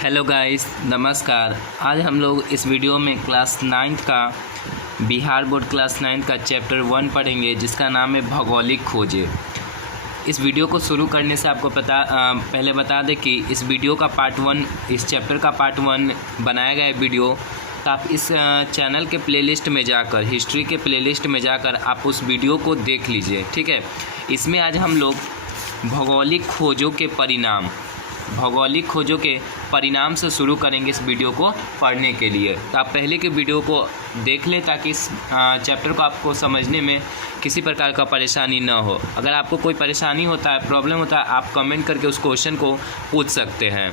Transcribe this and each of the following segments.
Hello guys, नमस्कार। आज हम लोग इस वीडियो में क्लास 9th का बिहार बोर्ड क्लास 9th का चैप्टर 1 पढ़ेंगे, जिसका नाम है भौगोलिक खोजें। इस वीडियो को शुरू करने से आपको पहले बता दें कि इस वीडियो का पार्ट 1, इस चैप्टर का पार्ट 1 बनाया गया है वीडियो। तो आप इस चैनल के प्लेलिस्ट में जाकर, हिस्ट्री के प्लेलिस्ट में जाकर आप उस वीडियो को देख लीजिए, ठीक है। इसमें आज हम लोग भौगोलिक खोजों के परिणाम से शुरू करेंगे इस वीडियो को पढ़ने के लिए। तो आप पहले के वीडियो को देख लें ताकि इस चैप्टर को आपको समझने में किसी प्रकार का परेशानी ना हो। अगर आपको कोई परेशानी होता है, प्रॉब्लम होता है, आप कमेंट करके उस क्वेश्चन को पूछ सकते हैं।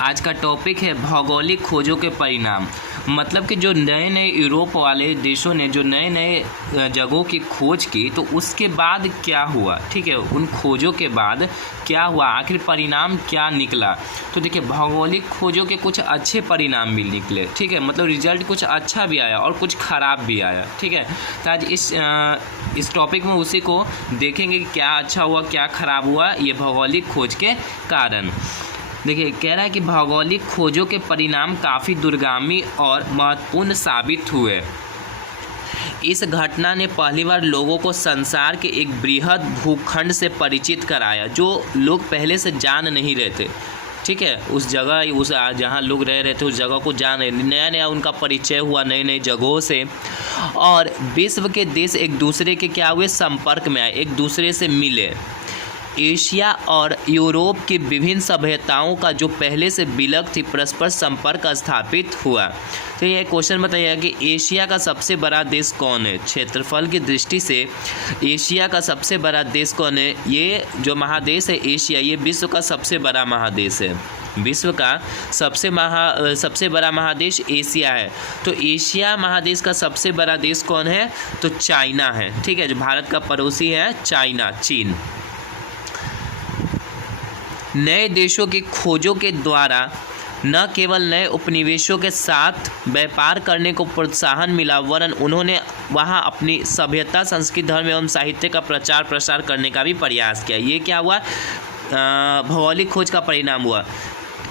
आज का टॉपिक है भौगोलिक खोजों के परिणाम। मतलब कि जो नए नए यूरोप वाले देशों ने जो नए नए जगहों की खोज की, तो उसके बाद क्या हुआ, ठीक है। उन खोजों के बाद क्या हुआ, आखिर परिणाम क्या निकला। तो देखिए, भौगोलिक खोजों के कुछ अच्छे परिणाम भी निकले, ठीक है। मतलब रिजल्ट कुछ अच्छा भी आया और कुछ ख़राब भी आया, ठीक है। तो आज इस टॉपिक में उसी को देखेंगे कि क्या अच्छा हुआ, क्या ख़राब हुआ, ये भौगोलिक खोज के कारण। देखिए, कह रहा है कि भौगोलिक खोजों के परिणाम काफ़ी दूरगामी और महत्वपूर्ण साबित हुए। इस घटना ने पहली बार लोगों को संसार के एक बृहद भूखंड से परिचित कराया, जो लोग पहले से जान नहीं रहे थे, ठीक है। उस जगह, उस जहाँ लोग रह रहे थे, उस जगह को जान रहे, नया नया उनका परिचय हुआ नई नई जगहों से। और विश्व के देश एक दूसरे के क्या हुए, संपर्क में आए, एक दूसरे से मिले। एशिया और यूरोप की विभिन्न सभ्यताओं का जो पहले से विलग थी, परस्पर संपर्क स्थापित हुआ। तो ये क्वेश्चन बताइए कि एशिया का सबसे बड़ा देश कौन है। क्षेत्रफल की दृष्टि से एशिया का सबसे बड़ा देश कौन है। ये जो महादेश है एशिया, ये विश्व का सबसे बड़ा महादेश है। विश्व का सबसे बड़ा महादेश एशिया है। तो एशिया महादेश का सबसे बड़ा देश कौन है, तो चाइना है, ठीक है। जो भारत का पड़ोसी है चाइना, चीन। नए देशों की खोजों के द्वारा न केवल नए उपनिवेशों के साथ व्यापार करने को प्रोत्साहन मिला, वरन उन्होंने वहां अपनी सभ्यता, संस्कृति, धर्म एवं साहित्य का प्रचार प्रसार करने का भी प्रयास किया। ये क्या हुआ, भौगोलिक खोज का परिणाम हुआ।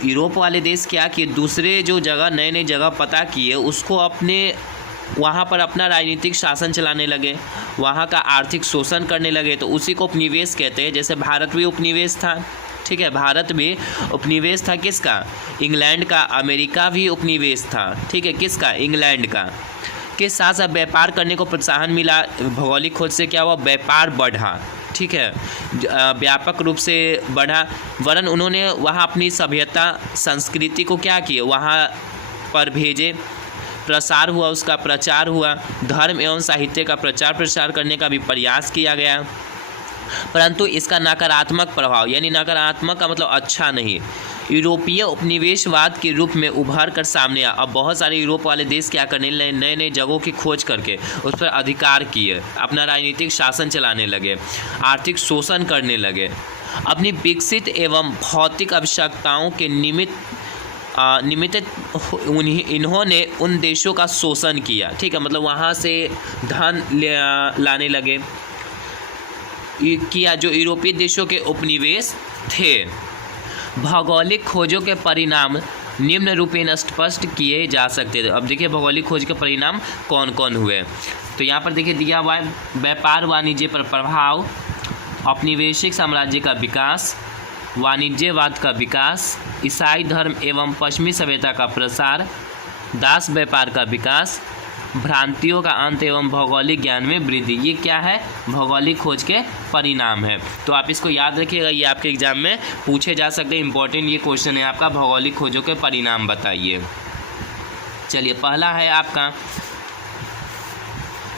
यूरोप वाले देश क्या किए, दूसरे जो जगह, नए नए जगह पता किए, उसको अपने वहाँ पर अपना राजनीतिक शासन चलाने लगे, वहाँ का आर्थिक शोषण करने लगे। तो उसी को उपनिवेश कहते हैं। जैसे भारत भी उपनिवेश था, ठीक है। भारत भी उपनिवेश था किसका, इंग्लैंड का। अमेरिका भी उपनिवेश था, ठीक है, किसका, इंग्लैंड का। के साथ साथ व्यापार करने को प्रोत्साहन मिला। भौगोलिक खोज से क्या हुआ, व्यापार बढ़ा, ठीक है, व्यापक रूप से बढ़ा। वरन उन्होंने वहाँ अपनी सभ्यता, संस्कृति को क्या किए, वहाँ पर भेजे, प्रसार हुआ, उसका प्रचार हुआ। धर्म एवं साहित्य का प्रचार प्रसार करने का भी प्रयास किया गया। परंतु इसका नकारात्मक प्रभाव, यानी नकारात्मक का मतलब अच्छा नहीं, यूरोपीय उपनिवेशवाद के रूप में उभर कर सामने आया। अब बहुत सारे यूरोप वाले देश क्या करने लगे, नए नए जगहों की खोज करके उस पर अधिकार किए, अपना राजनीतिक शासन चलाने लगे, आर्थिक शोषण करने लगे। अपनी विकसित एवं भौतिक आवश्यकताओं के निमित्त इन्होंने उन देशों का शोषण किया, ठीक है। मतलब वहाँ से धन लाने लगे किया, जो यूरोपीय देशों के उपनिवेश थे। भौगोलिक खोजों के परिणाम निम्न रूपेण स्पष्ट किए जा सकते थे। अब देखिए, भौगोलिक खोज के परिणाम कौन कौन हुए। तो यहाँ पर देखिए दिया हुआ है, व्यापार वाणिज्य पर प्रभाव, औपनिवेशिक साम्राज्य का विकास, वाणिज्यवाद का विकास, ईसाई धर्म एवं पश्चिमी सभ्यता का प्रसार, दास व्यापार का विकास, भ्रांतियों का अंत एवं भौगोलिक ज्ञान में वृद्धि। ये क्या है, भौगोलिक खोज के परिणाम है। तो आप इसको याद रखिएगा, ये आपके एग्जाम में पूछे जा सकते हैं। इंपॉर्टेंट ये क्वेश्चन है आपका, भौगोलिक खोजों के परिणाम बताइए। चलिए, पहला है आपका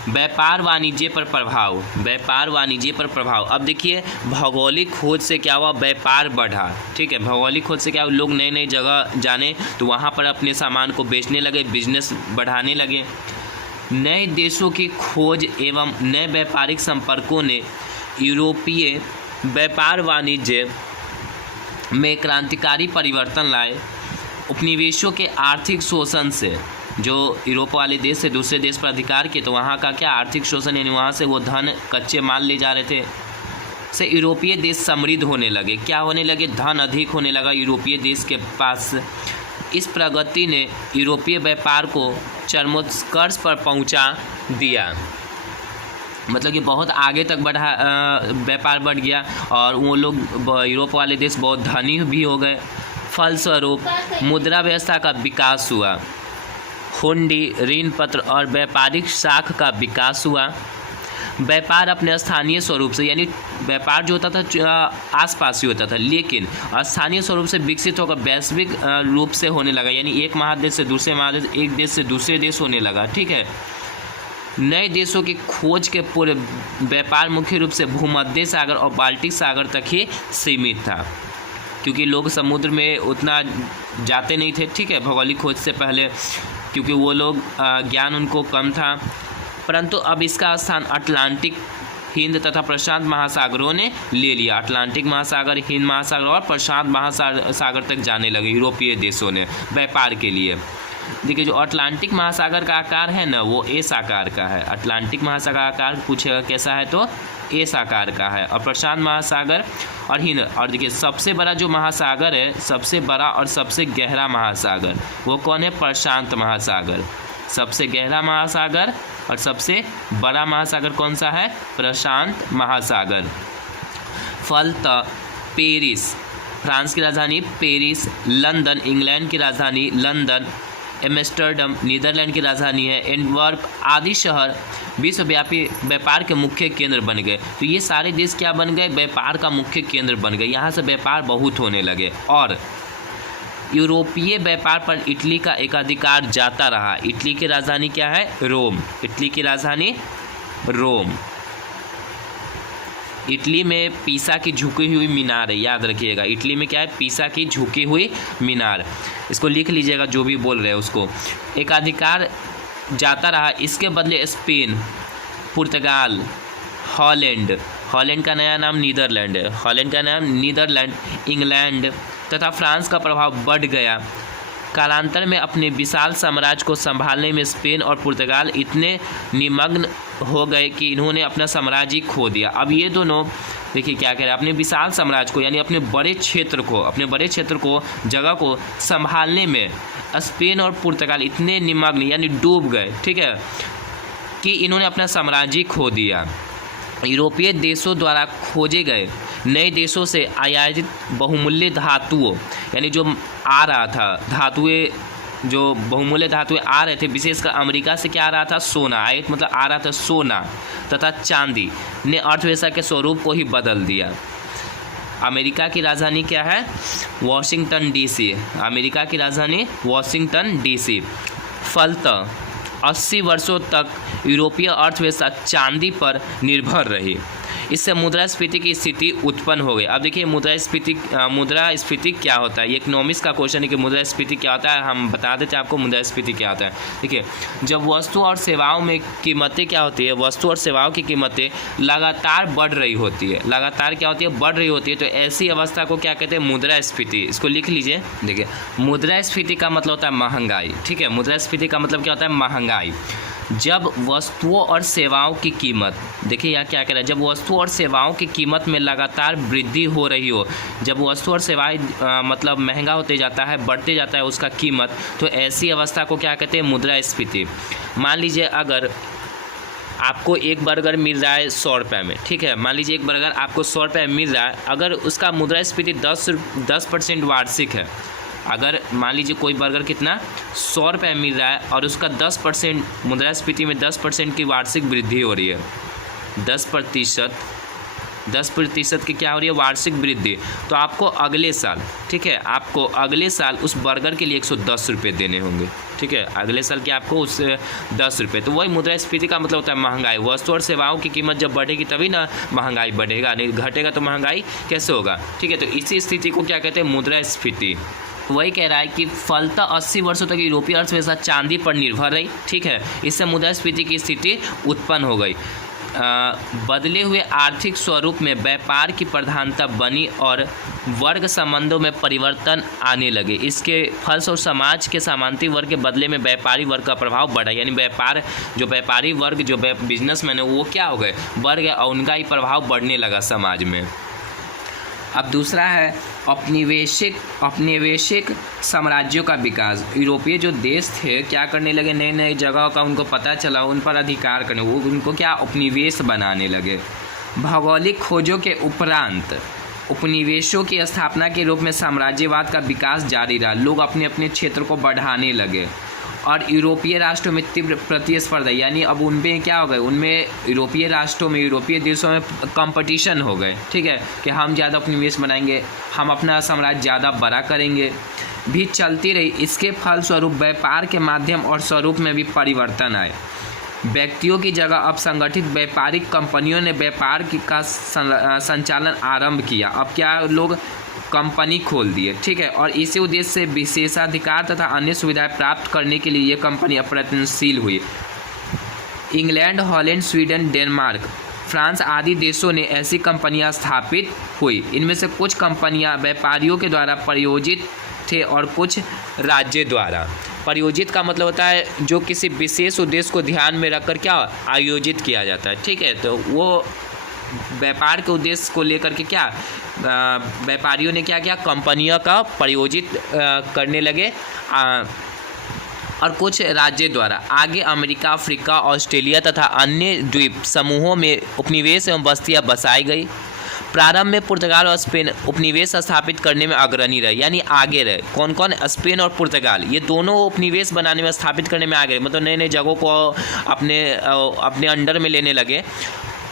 व्यापार वाणिज्य पर प्रभाव। व्यापार वाणिज्य पर प्रभाव। अब देखिए, भौगोलिक खोज से क्या हुआ, व्यापार बढ़ा, ठीक है। भौगोलिक खोज से क्या हुआ, लोग नए नए जगह जाने, तो वहाँ पर अपने सामान को बेचने लगे, बिजनेस बढ़ाने लगे। नए देशों की खोज एवं नए व्यापारिक संपर्कों ने यूरोपीय व्यापार वाणिज्य में क्रांतिकारी परिवर्तन लाए। उपनिवेशों के आर्थिक शोषण से, जो यूरोप वाले देश से दूसरे देश पर अधिकार किए, तो वहाँ का क्या आर्थिक शोषण, यानी वहाँ से वो धन, कच्चे माल ले जा रहे थे, से यूरोपीय देश समृद्ध होने लगे। क्या होने लगे? धन अधिक होने लगा यूरोपीय देश के पास। इस प्रगति ने यूरोपीय व्यापार को चरमोत्कर्ष पर पहुंचा दिया, मतलब कि बहुत आगे तक व्यापार बढ़ गया और वो लोग यूरोप वाले देश बहुत धनी भी हो गए। फलस्वरूप मुद्रा व्यवस्था का विकास हुआ, हुंडी, ऋण पत्र और व्यापारिक शाख का विकास हुआ। व्यापार अपने स्थानीय स्वरूप से, यानी व्यापार जो होता था आसपास ही होता था, लेकिन स्थानीय स्वरूप से विकसित होकर वैश्विक रूप से होने लगा, यानी एक महादेश से दूसरे महादेश, एक देश से दूसरे देश होने लगा। ठीक है, नए देशों की खोज के पूरे व्यापार मुख्य रूप से भूमध्य सागर और बाल्टिक सागर तक ही सीमित था, क्योंकि लोग समुद्र में उतना जाते नहीं थे। ठीक है, भौगोलिक खोज से पहले, क्योंकि वो लोग ज्ञान उनको कम था। परंतु अब इसका स्थान अटलांटिक, हिंद तथा प्रशांत महासागरों ने ले लिया। अटलांटिक महासागर, हिंद महासागर और प्रशांत महासागर तक जाने लगे यूरोपीय देशों ने व्यापार के लिए। देखिए, जो अटलांटिक महासागर का आकार है ना, वो एस आकार का है। अटलांटिक महासागर का आकार पूछेगा कैसा है, तो एस आकार का है। और प्रशांत महासागर और हिंद, और देखिए सबसे बड़ा जो महासागर है, सबसे बड़ा और सबसे गहरा महासागर, वो कौन है? प्रशांत महासागर। सबसे गहरा महासागर और सबसे बड़ा महासागर कौन सा है? प्रशांत महासागर। फलतः पेरिस, फ्रांस की राजधानी पेरिस, लंदन इंग्लैंड की राजधानी लंदन, एम्स्टर्डम नीदरलैंड की राजधानी है, एंटवर्प आदि शहर विश्वव्यापी व्यापार के मुख्य केंद्र बन गए। तो ये सारे देश क्या बन गए? व्यापार का मुख्य केंद्र बन गए। यहाँ से व्यापार बहुत होने लगे और यूरोपीय व्यापार पर इटली का एकाधिकार जाता रहा। इटली की राजधानी क्या है? रोम। इटली की राजधानी रोम। इटली में पीसा की झुकी हुई मीनार है, याद रखिएगा। इटली में क्या है? पीसा की झुकी हुई मीनार। इसको लिख लीजिएगा, जो भी बोल रहे हैं उसको। एकाधिकार जाता रहा, इसके बदले स्पेन, पुर्तगाल, हॉलैंड, हॉलैंड का नया नाम नीदरलैंड है, हॉलैंड का नाम नीदरलैंड, इंग्लैंड तथा फ्रांस का प्रभाव बढ़ गया। कालांतर में अपने विशाल साम्राज्य को संभालने में स्पेन और पुर्तगाल इतने निमग्न हो गए कि इन्होंने अपना साम्राज्य खो दिया। अब ये दोनों देखिए क्या कह रहे हैं, अपने विशाल साम्राज्य को, यानी अपने बड़े क्षेत्र को, जगह को संभालने में स्पेन और पुर्तगाल इतने निमग्न यानी डूब गए, ठीक है, कि इन्होंने अपना साम्राज्य खो दिया। यूरोपीय देशों द्वारा खोजे गए नए देशों से आयातित बहुमूल्य धातुओं, यानी जो आ रहा था धातुएं, जो बहुमूल्य धातुएं आ रहे थे, विशेषकर अमेरिका से क्या आ रहा था? सोना। आयत मतलब आ रहा था सोना तथा चांदी ने अर्थव्यवस्था के स्वरूप को ही बदल दिया। अमेरिका की राजधानी क्या है? Washington DC. अमेरिका की राजधानी वॉशिंगटन डीसी। फलतः 80 वर्षों तक यूरोपीय अर्थव्यवस्था चांदी पर निर्भर रही। इससे मुद्रास्फीति की स्थिति उत्पन्न हो गई। अब देखिए मुद्रास्फीति क्या होता है? ये इकोनॉमिक्स का क्वेश्चन है कि मुद्रास्फीति क्या होता है। हम बता देते हैं आपको मुद्रास्फीति क्या होता है। देखिए, जब वस्तु और सेवाओं में कीमतें क्या होती है? वस्तु और सेवाओं की कीमतें लगातार बढ़ रही होती है। लगातार क्या होती है? बढ़ रही होती है। तो ऐसी अवस्था को क्या कहते हैं? मुद्रास्फीति। इसको लिख लीजिए। देखिए, मुद्रास्फीति का मतलब होता है महंगाई। ठीक है, मुद्रास्फीति का मतलब क्या होता है? महंगाई। जब वस्तुओं और सेवाओं की कीमत, देखिए यहाँ क्या कह रहा है, जब वस्तुओं और सेवाओं की कीमत में लगातार वृद्धि हो रही हो, जब वस्तु और सेवाएं मतलब महंगा होते जाता है, बढ़ते जाता है उसका कीमत, तो ऐसी अवस्था को क्या कहते हैं? मुद्रास्फीति। मान लीजिए अगर आपको एक बर्गर मिल रहा है 100 रुपये में, ठीक है, मान लीजिए एक बर्गर आपको 100 रुपये में मिल रहा है, अगर उसका मुद्रास्फीति 10% वार्षिक है, अगर मान लीजिए कोई बर्गर कितना 100 रुपये मिल रहा है और उसका 10% मुद्रास्फीति में 10% की वार्षिक वृद्धि हो रही है, 10% की क्या हो रही है? वार्षिक वृद्धि। तो आपको अगले साल, ठीक है, आपको अगले साल उस बर्गर के लिए 110 रुपये देने होंगे। ठीक है, अगले साल के आपको उस 10 रुपये। तो वही मुद्रास्फीति का मतलब होता है महंगाई। वस्तु और सेवाओं की कीमत जब बढ़ेगी तभी ना महंगाई बढ़ेगा, नहीं घटेगा तो महंगाई कैसे होगा? ठीक है, तो इसी स्थिति को क्या कहते हैं? मुद्रास्फीति। वही कह रहा है कि फलतः 80 वर्षों तक यूरोपीय अर्थव्यवस्था चांदी पर निर्भर रही। ठीक है, इससे मुद्रास्फीति की स्थिति उत्पन्न हो गई। बदले हुए आर्थिक स्वरूप में व्यापार की प्रधानता बनी और वर्ग संबंधों में परिवर्तन आने लगे। इसके फलस्वरूप समाज के सामंती वर्ग के बदले में व्यापारी वर्ग का प्रभाव बढ़ा, यानी व्यापारी वर्ग जो बिजनेसमैन है वो क्या हो गए, बढ़ गए और उनका ही प्रभाव बढ़ने लगा समाज में। अब दूसरा है औपनिवेशिक साम्राज्यों का विकास। यूरोपीय जो देश थे क्या करने लगे, नई नई जगहों का उनको पता चला, उन पर अधिकार करने, वो उनको क्या उपनिवेश बनाने लगे। भौगोलिक खोजों के उपरांत उपनिवेशों की स्थापना के रूप में साम्राज्यवाद का विकास जारी रहा। लोग अपने अपने क्षेत्र को बढ़ाने लगे और यूरोपीय राष्ट्रों में तीव्र प्रतिस्पर्धा, यानी अब उनमें क्या हो गए, उनमें यूरोपीय राष्ट्रों में, यूरोपीय देशों में कंपटीशन हो गए, ठीक है, कि हम ज़्यादा उपनिवेश बनाएंगे, हम अपना साम्राज्य ज़्यादा बड़ा करेंगे, भी चलती रही। इसके फलस्वरूप व्यापार के माध्यम और स्वरूप में भी परिवर्तन आए। व्यक्तियों की जगह अब संगठित व्यापारिक कंपनियों ने व्यापार का संचालन आरंभ किया। अब क्या, लोग कंपनी खोल दिए, ठीक है, और इसी उद्देश्य से विशेषाधिकार तथा अन्य सुविधाएं प्राप्त करने के लिए ये कंपनी अप्रयत्नशील हुई। England, Holland, Sweden, Denmark, France आदि देशों ने ऐसी कंपनियां स्थापित हुई। इनमें से कुछ कंपनियां व्यापारियों के द्वारा प्रायोजित थे और कुछ राज्य द्वारा। प्रायोजित का मतलब होता है जो किसी विशेष उद्देश्य को ध्यान में रखकर क्या आयोजित किया जाता है, ठीक है, तो वो व्यापार के उद्देश्य को लेकर के क्या व्यापारियों ने क्या किया, कंपनियों का प्रायोजित करने लगे और कुछ राज्य द्वारा। आगे अमेरिका, अफ्रीका, ऑस्ट्रेलिया तथा अन्य द्वीप समूहों में उपनिवेश एवं बस्तियां बसाई गई। प्रारंभ में पुर्तगाल और स्पेन उपनिवेश स्थापित करने में अग्रणी रहे, यानी आगे रहे। कौन कौन, स्पेन और पुर्तगाल, ये दोनों उपनिवेश बनाने में, स्थापित करने में आगे, मतलब नए नए जगहों को अपने अंडर में लेने लगे।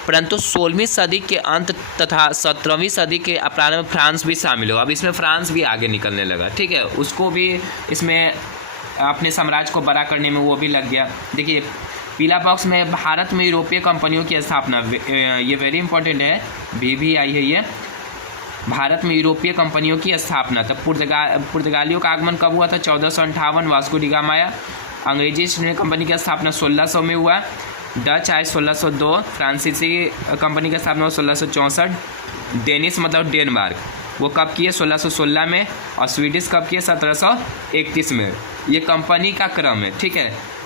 परंतु 16वीं सदी के अंत तथा 17वीं सदी के प्रारंभ में फ्रांस भी शामिल हो। अब इसमें फ्रांस भी आगे निकलने लगा, ठीक है, उसको भी इसमें अपने साम्राज्य को बड़ा करने में वो भी लग गया। देखिए पीला बॉक्स में भारत में यूरोपीय कंपनियों की स्थापना, ये वेरी इंपॉर्टेंट है, भी आई है ये, भारत में यूरोपीय कंपनियों की स्थापना। तब पुर्तगालियों का आगमन कब हुआ था, 1458, वास्को डी गामा आया। अंग्रेजी ईस्ट इंडिया कंपनी की स्थापना 1600 में हुआ। डच आए 1602, फ्रांसीसी कंपनी की स्थापना 1664, डेनिश मतलब डेनमार्क, वो कब किए 1616 में, और स्वीडिश कब किए 1731 में। ये कंपनी का क्रम है, ठीक है।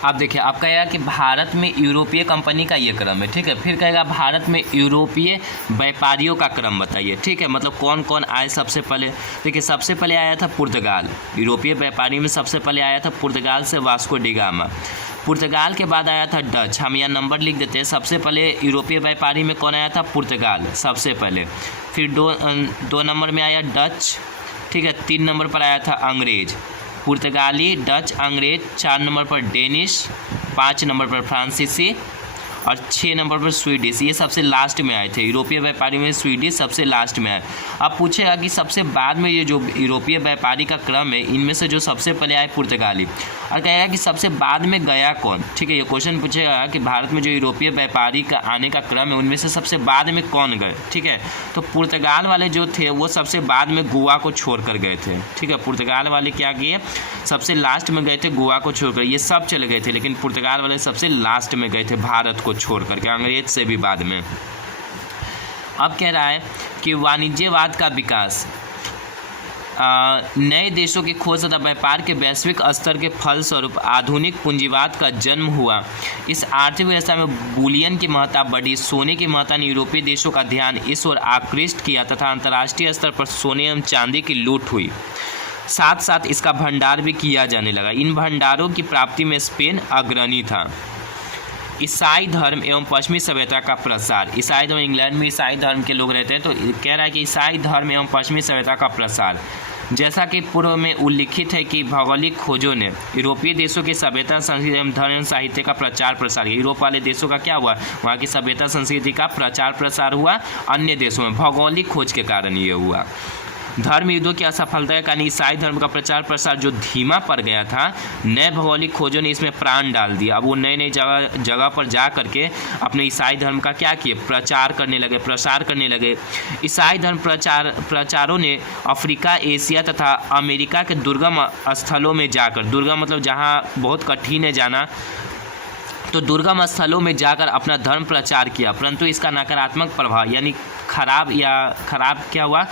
आप देखिए, आप कहेगा कि भारत में यूरोपीय कंपनी का ये क्रम है, ठीक है, फिर कहेगा भारत में यूरोपीय व्यापारियों का क्रम बताइए, ठीक है, मतलब कौन कौन आए सबसे पहले। देखिए सबसे पहले आया था पुर्तगाल, यूरोपीय व्यापारी में सबसे पहले आया था पुर्तगाल से वास्को डी गामा। पुर्तगाल के बाद आया था डच, हम यहाँ नंबर लिख देते हैं। सबसे पहले यूरोपीय व्यापारी में कौन आया था, पुर्तगाल सबसे पहले। फिर दो नंबर में आया डच, ठीक है। 3 नंबर पर आया था अंग्रेज, पुर्तगाली, डच, अंग्रेज। 4 नंबर पर डेनिश, 5 नंबर पर फ्रांसीसी और 6 नंबर पर स्वीडिश। ये सबसे लास्ट में आए थे। यूरोपीय व्यापारी में स्वीडिश सबसे लास्ट में आए। अब पूछेगा कि सबसे बाद में ये जो यूरोपीय व्यापारी का क्रम है, इनमें से जो सबसे पहले आए पुर्तगाली, और कहेगा कि सबसे बाद में गया कौन, ठीक है। ये क्वेश्चन पूछेगा कि भारत में जो यूरोपीय व्यापारी का आने का क्रम है, उनमें से सबसे बाद में कौन गए, ठीक है। तो पुर्तगाल वाले जो थे वो सबसे बाद में गोवा को छोड़ कर गए थे, ठीक है। पुर्तगाल वाले क्या किए, सबसे लास्ट में गए थे गोवा को छोड़कर। ये सब चले गए थे, लेकिन पुर्तगाल वाले सबसे लास्ट में गए थे भारत को छोड़ करके, अंग्रेज से भी बाद में। अब कह रहा है कि वाणिज्यवाद का विकास, नए देशों की खोज तथा व्यापार के वैश्विक स्तर के फलस्वरूप आधुनिक पूंजीवाद का जन्म हुआ। इस आर्थिक व्यवस्था में बुलियन की महत्ता बढ़ी। सोने की महत्ता ने यूरोपीय देशों का ध्यान इस ओर आकृष्ट किया तथा अंतर्राष्ट्रीय स्तर पर सोने एवं चांदी की लूट हुई। साथ साथ इसका भंडार भी किया जाने लगा। इन भंडारों की प्राप्ति में स्पेन अग्रणी था। ईसाई धर्म एवं पश्चिमी सभ्यता का प्रसार, ईसाई धर्म, इंग्लैंड में ईसाई धर्म के लोग रहते हैं, तो कह रहा है कि ईसाई धर्म एवं पश्चिमी सभ्यता का प्रसार। जैसा कि पूर्व में उल्लिखित है कि भौगोलिक खोजों ने यूरोपीय देशों की सभ्यता, संस्कृति एवं धर्म एवं साहित्य का प्रचार प्रसार किया। यूरोप वाले देशों का क्या हुआ, वहाँ की सभ्यता संस्कृति का प्रचार प्रसार हुआ अन्य देशों में, भौगोलिक खोज के कारण ये हुआ। धर्म युद्धों की असफलता के कारण ईसाई धर्म का प्रचार प्रसार जो धीमा पड़ गया था, नए भौगोलिक खोजों ने इसमें प्राण डाल दिया। अब वो नए नए जगह पर जा करके अपने ईसाई धर्म का क्या किए, प्रचार करने लगे, प्रसार करने लगे। ईसाई धर्म प्रचारों ने अफ्रीका, एशिया तथा अमेरिका के दुर्गम स्थलों में जाकर, दुर्गम मतलब जहाँ बहुत कठिन है जाना, तो दुर्गम स्थलों में जाकर अपना धर्म प्रचार किया, परंतु इसका नकारात्मक प्रभाव यानी खराब क्या हुआ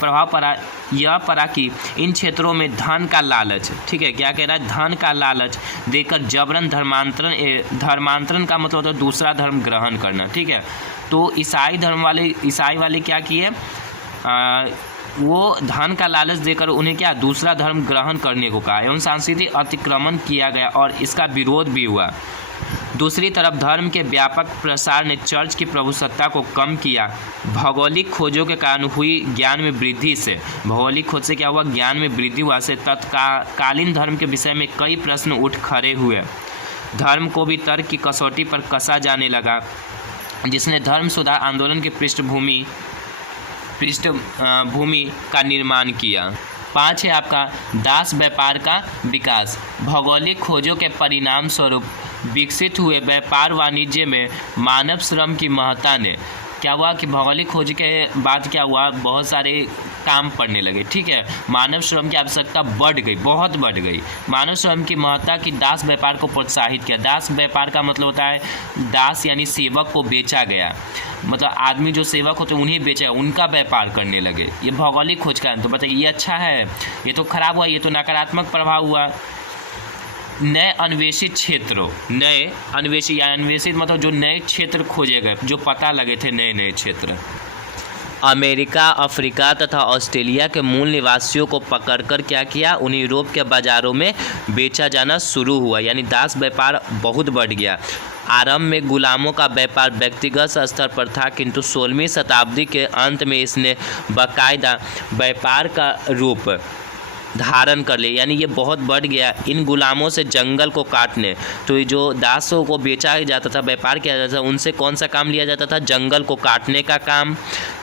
प्रभाव पड़ा, यह पड़ा कि इन क्षेत्रों में धन का लालच, ठीक है, क्या कह रहा है, धन का लालच देकर जबरन धर्मांतरण का मतलब होता है दूसरा धर्म ग्रहण करना, ठीक है। तो ईसाई वाले क्या किए, वो धन का लालच देकर उन्हें क्या दूसरा धर्म ग्रहण करने को कहा एवं सांस्कृतिक अतिक्रमण किया गया और इसका विरोध भी हुआ। दूसरी तरफ धर्म के व्यापक प्रसार ने चर्च की प्रभुसत्ता को कम किया। भौगोलिक खोजों के कारण हुई ज्ञान में वृद्धि से, भौगोलिक खोज से क्या हुआ, ज्ञान में वृद्धि हुआ से तत्कालीन धर्म के विषय में कई प्रश्न उठ खड़े हुए। धर्म को भी तर्क की कसौटी पर कसा जाने लगा, जिसने धर्म सुधार आंदोलन की पृष्ठभूमि का निर्माण किया। 5 है आपका दास व्यापार का विकास। भौगोलिक खोजों के परिणाम स्वरूप विकसित हुए व्यापार वाणिज्य में मानव श्रम की महत्ता ने क्या हुआ कि भौगोलिक खोज के बाद क्या हुआ, बहुत सारे काम पड़ने लगे, ठीक है, मानव श्रम की आवश्यकता बढ़ गई, बहुत बढ़ गई। मानव श्रम की महत्ता की दास व्यापार को प्रोत्साहित किया। दास व्यापार का मतलब होता है दास यानी सेवक को बेचा गया, मतलब आदमी जो सेवक होते उन्हें बेचा, उनका व्यापार करने लगे। ये भौगोलिक खोज का, तो बताइए ये अच्छा है, ये तो खराब हुआ, ये तो नकारात्मक प्रभाव हुआ। नए अन्वेषित क्षेत्रों, नए अन्वेषित या अन्वेषित मतलब जो नए क्षेत्र खोजे गए, जो पता लगे थे नए क्षेत्र। अमेरिका, अफ्रीका तथा ऑस्ट्रेलिया के मूल निवासियों को पकड़कर क्या किया, उन्हें यूरोप के बाज़ारों में बेचा जाना शुरू हुआ, यानी दास व्यापार बहुत बढ़ गया। आरंभ में गुलामों का व्यापार व्यक्तिगत स्तर पर था, किंतु 16वीं शताब्दी के अंत में इसने बाकायदा व्यापार का रूप धारण कर लिया, यानी ये बहुत बढ़ गया। इन गुलामों से जंगल को काटने, तो ये जो दासों को बेचा जाता था, व्यापार किया जाता था, उनसे कौन सा काम लिया जाता था, जंगल को काटने का काम,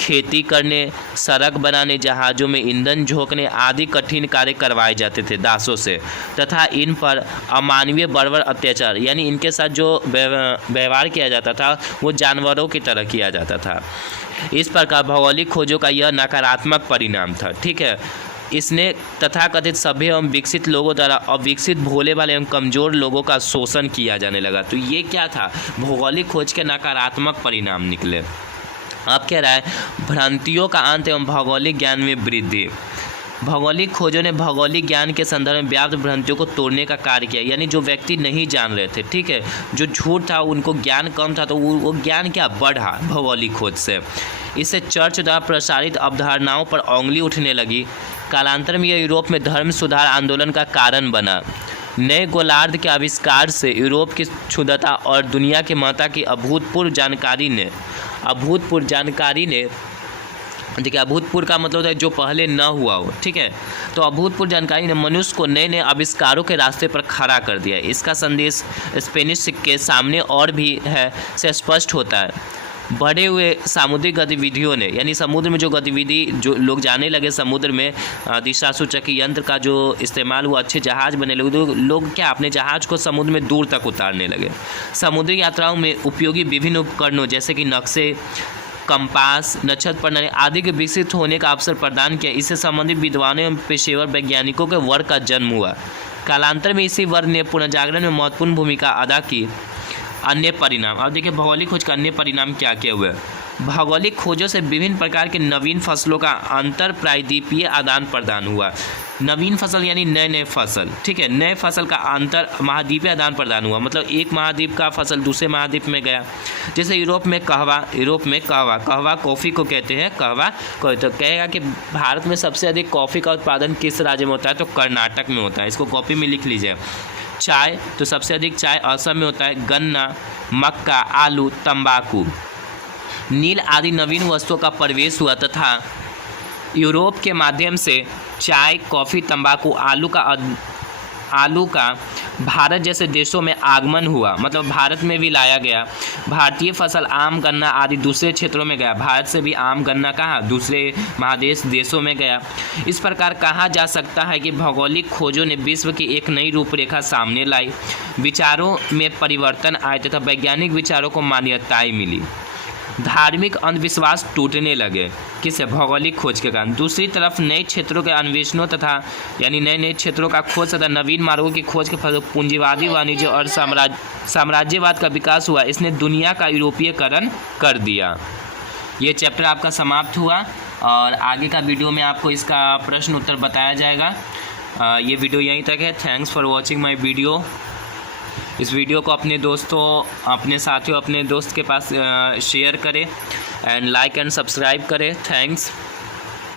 खेती करने, सड़क बनाने, जहाज़ों में ईंधन झोंकने आदि कठिन कार्य करवाए जाते थे दासों से, तथा इन पर अमानवीय बर्बर अत्याचार, यानी इनके साथ जो व्यवहार किया जाता था वो जानवरों की तरह किया जाता था। इस प्रकार भौगोलिक खोजों का यह नकारात्मक परिणाम था, ठीक है। इसने तथाकथित सभ्य एवं विकसित लोगों द्वारा अविकसित भोले वाले एवं कमज़ोर लोगों का शोषण किया जाने लगा। तो ये क्या था, भौगोलिक खोज के नकारात्मक परिणाम निकले। अब कह रहा है भ्रांतियों का अंत एवं भौगोलिक ज्ञान में वृद्धि। भौगोलिक खोजों ने भौगोलिक ज्ञान के संदर्भ में व्याप्त भ्रांतियों को तोड़ने का कार्य किया, यानी जो व्यक्ति नहीं जान रहे थे, ठीक है, जो झूठ था, उनको ज्ञान कम था, तो वो ज्ञान क्या बढ़ा भौगोलिक खोज से। इससे चर्च द्वारा प्रसारित अवधारणाओं पर उंगली उठने लगी। कालांतर में यह यूरोप में धर्म सुधार आंदोलन का कारण बना। नए गोलार्ध के आविष्कार से यूरोप की क्षुद्रता और दुनिया की महत्ता की अभूतपूर्व जानकारी ने देखिए, अभूतपूर्व का मतलब है जो पहले न हुआ हो, ठीक है, तो अभूतपूर्व जानकारी ने मनुष्य को नए नए आविष्कारों के रास्ते पर खड़ा कर दिया। इसका संदेश स्पेनिश सिक्के सामने और भी है से स्पष्ट होता है। बढ़े हुए सामुद्रिक गतिविधियों ने, यानी समुद्र में जो गतिविधि, जो लोग जाने लगे समुद्र में, दिशासूचकी यंत्र का जो इस्तेमाल हुआ, अच्छे जहाज़ बने लगे, तो लोग क्या अपने जहाज़ को समुद्र में दूर तक उतारने लगे। समुद्री यात्राओं में उपयोगी विभिन्न उपकरणों जैसे कि नक्शे, कंपास, नक्षत्र प्रणाली आदि के विकसित होने का अवसर प्रदान किया। इससे संबंधित विद्वानों एवं पेशेवर वैज्ञानिकों के वर्ग का जन्म हुआ। कालांतर में इसी वर्ग ने पुनर्जागरण में महत्वपूर्ण भूमिका अदा की। अन्य परिणाम, अब देखिए भौगोलिक खोज का अन्य परिणाम क्या क्या हुए। भौगोलिक खोजों से विभिन्न प्रकार के नवीन फसलों का अंतर प्रायद्वीपीय आदान प्रदान हुआ। नवीन फसल यानी नए नए फसल, ठीक है, नए फसल का अंतर महाद्वीपीय आदान प्रदान हुआ, मतलब एक महाद्वीप का फसल दूसरे महाद्वीप में गया। जैसे यूरोप में कहवा कॉफ़ी को कहते हैं, कहवा को, तो कहेगा कि भारत में सबसे अधिक कॉफ़ी का उत्पादन किस राज्य में होता है, तो कर्नाटक में होता है, इसको कॉपी में लिख लीजिए। चाय, तो सबसे अधिक चाय असम में होता है। गन्ना, मक्का, आलू, तंबाकू, नील आदि नवीन वस्तुओं का प्रवेश हुआ तथा यूरोप के माध्यम से चाय, कॉफ़ी, तंबाकू, आलू का भारत जैसे देशों में आगमन हुआ, मतलब भारत में भी लाया गया। भारतीय फसल आम, गन्ना आदि दूसरे क्षेत्रों में गया। भारत से भी आम, गन्ना कहाँ, दूसरे महादेश देशों में गया। इस प्रकार कहा जा सकता है कि भौगोलिक खोजों ने विश्व की एक नई रूपरेखा सामने लाई। विचारों में परिवर्तन आए तथा वैज्ञानिक विचारों को मान्यताएं मिली। धार्मिक अंधविश्वास टूटने लगे। किस भौगोलिक खोज के कारण। दूसरी तरफ नए क्षेत्रों के अन्वेषणों तथा यानी नए नए क्षेत्रों का खोज तथा नवीन मार्गों की खोज के फल पूंजीवादी वाणिज्य और साम्राज्यवाद का विकास हुआ। इसने दुनिया का यूरोपीयकरण कर दिया। ये चैप्टर आपका समाप्त हुआ और आगे का वीडियो में आपको इसका प्रश्न उत्तर बताया जाएगा। ये वीडियो यहीं तक है। Thanks for watching my video. इस वीडियो को अपने दोस्तों, अपने साथियों, अपने दोस्त के पास शेयर करें एंड लाइक एंड सब्सक्राइब करें। थैंक्स।